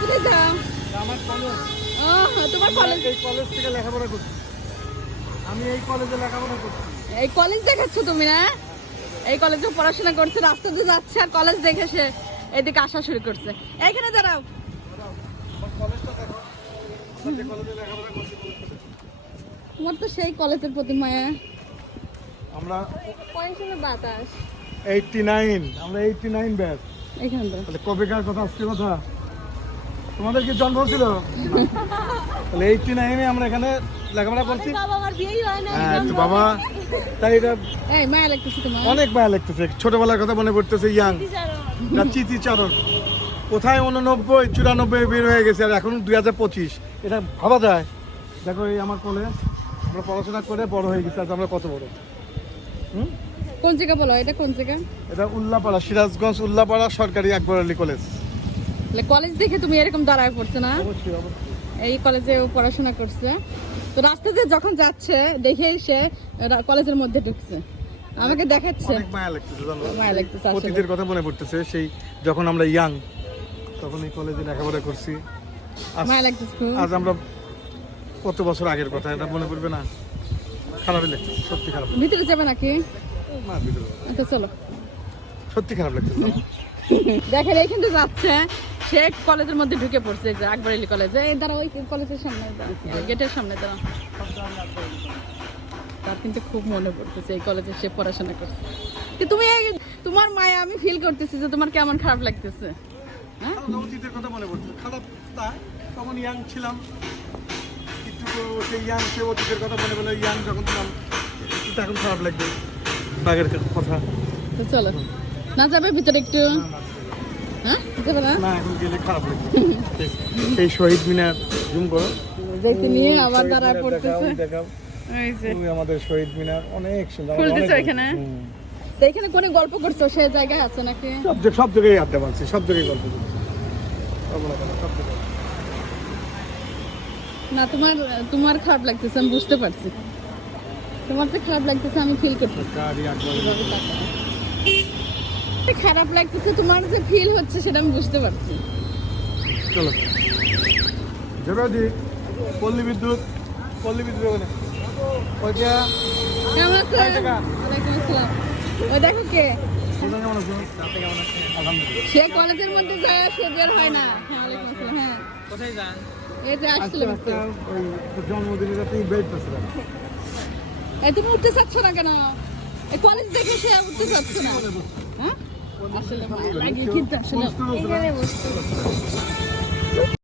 চলে যাও। আমার কলেজ, তোমার কলেজ, এই কলেজ থেকে লেখাপড়া করছি। আমি এই কলেজে লেখাপড়া করছি। এই কলেজ দেখাচ্ছ তুমি না? এই কলেজে পড়াশোনা করছে, রাস্তা দিয়ে যাচ্ছে আর কলেজ দেখে সে এদিকে আসা শুরু করছে। এইখানে দাঁড়াও। আমার কলেজটা দেখো, আমরা যে কলেজে লেখাপড়া করছি। তোমার তো সেই কলেজের প্রতি মায়া। আমরা পয়সা বাতাস 89, আমরা 89 ব্যাচ। এখানে দাও। তাহলে কবেকার কথা, আজকে কথা? তোমাদের কি জন্ম ছিল? তাহলে 89-এ আমরা এখানে লেখাপড়া করছি। বাবা আমার বিয়েই হয় না। হ্যাঁ তো বাবা, তাই এটা এই মায়া লাগতেছে তোমার? অনেক মায়া লাগতেছে। ছোটবেলার কথা মনে পড়তেছে। ইয়াং চিতিচারণ কোথায় 89, 94 বের হয়ে গেছে, আর এখন 2025। এটা ভাবা যায়? দেখো এই আমার কলেজ, আমরা পড়াশোনা করে বড় হয়ে গেছি। আজ আমরা কত বড়। কোন জায়গা বলো? এটা কোন জায়গা? এটা উল্লাপাড়া, সিরাজগঞ্জ উল্লাপাড়া সরকারি আকবর আলী কলেজ। কলেজ দেখে তুমি এরকম দাঁড়ায় পড়ছে না? অবশ্যই অবশ্যই। এই কলেজে ও পড়াশোনা করছে, তো রাস্তাতে যখন যাচ্ছে দেখে সে কলেজের মধ্যে ঢুকছে, আমাকে দেখাচ্ছে। অনেক মায়া লাগতেছে জানো, মায়া লাগতেছে আসলে। অতীতের কথা মনে পড়তেছে। সেই যখন আমরা ইয়াং, তখন এই কলেজে লেখাপড়া করছি। মায়া লাগতেছে খুব। আজ আমরা কত বছর আগের কথা, এটা মনে পড়বে না? খারাপই লাগতেছে, সত্যি খারাপ লাগছে। ভিতরে যাবে নাকি? না, ভিতরে যাবো। আচ্ছা চলো। সত্যি খারাপ লাগতেছে আমার। দেখেন এইখানে যাচ্ছে, সে কলেজের মধ্যে ঢুকে পড়ছে, যে আকবর আলী কলেজে। এই দাঁড়া, ওই কলেজের সামনে দাঁড়া, গেটের সামনে দাঁড়া। তার কিন্তু খুব মনে পড়তেছে এই কলেজে সে পড়াশোনা করছে। তো তুমি তোমার মায়া আমি ফিল করতেছি যে তোমার কেমন খারাপ লাগতেছে। হ্যাঁ, অতীতের কথা মনে পড়তেছে। খারাপ তা, তখন ইয়াং ছিলাম কিন্তু, সেই ইয়াং, সে অতীতের কথা মনে পড়লে ইয়াং যখন ছিলাম, কিন্তু এখন খারাপ লাগবে আগের কথা। তো চলো না, যাবে ভিতরে একটু? হ্যাঁ যাবে না? না, এখন গেলে খারাপ লাগবে। সেই শহীদ মিনার জুম করো, যাইতে নিয়ে আবার শহীদ দাঁড়ায় মিনার পড়তেছে। দেখাও। এই যে ওই আমাদের শহীদ মিনার অনেক সুন্দর। আমার খুলতেছে অনেক ওইখানে? হুম। তো এখানে কোন গল্প করছো সে জায়গায় আছে নাকি? সব জায়গায় আড্ডা মারছি, সব জায়গায় গল্প করছি। সব জায়গায়। না, তোমার খারাপ লাগতেছে আমি বুঝতে পারছি। তোমার তো খারাপ লাগতেছে আমি ফিল করতেছি। গাড়ি আকবর আলী। এভাবে তাকাও। খারাপ লাগতেছে, তোমার যে ফিল হচ্ছে সেটা আমি বুঝতে পারছি। চলো জোরাজি, পল্লী বিদ্যুৎ ওখানে ওইটা। কেমন আছো? কয় টাকা? ওয়ালাইকুম আসসালাম। ওই দেখো কে, তোমরা কেমন আছো? আলহামদুলিল্লাহ। সে কলেজের মধ্যে যায়, সে বের হয় না। হ্যাঁ ওয়ালাইকুম আসসালাম। হ্যাঁ কোথায় যান? এই যে আসছিল আজকে ওই জন্মদিনের রাতে বেড পেছিলাম। এই তুমি উঠতে চাচ্ছ না কেন? এই কলেজ দেখে সে উঠতে চাচ্ছ না? হ্যাঁ আসলে মায়া লাগে কিন্তু আসলে। এখানে বসতে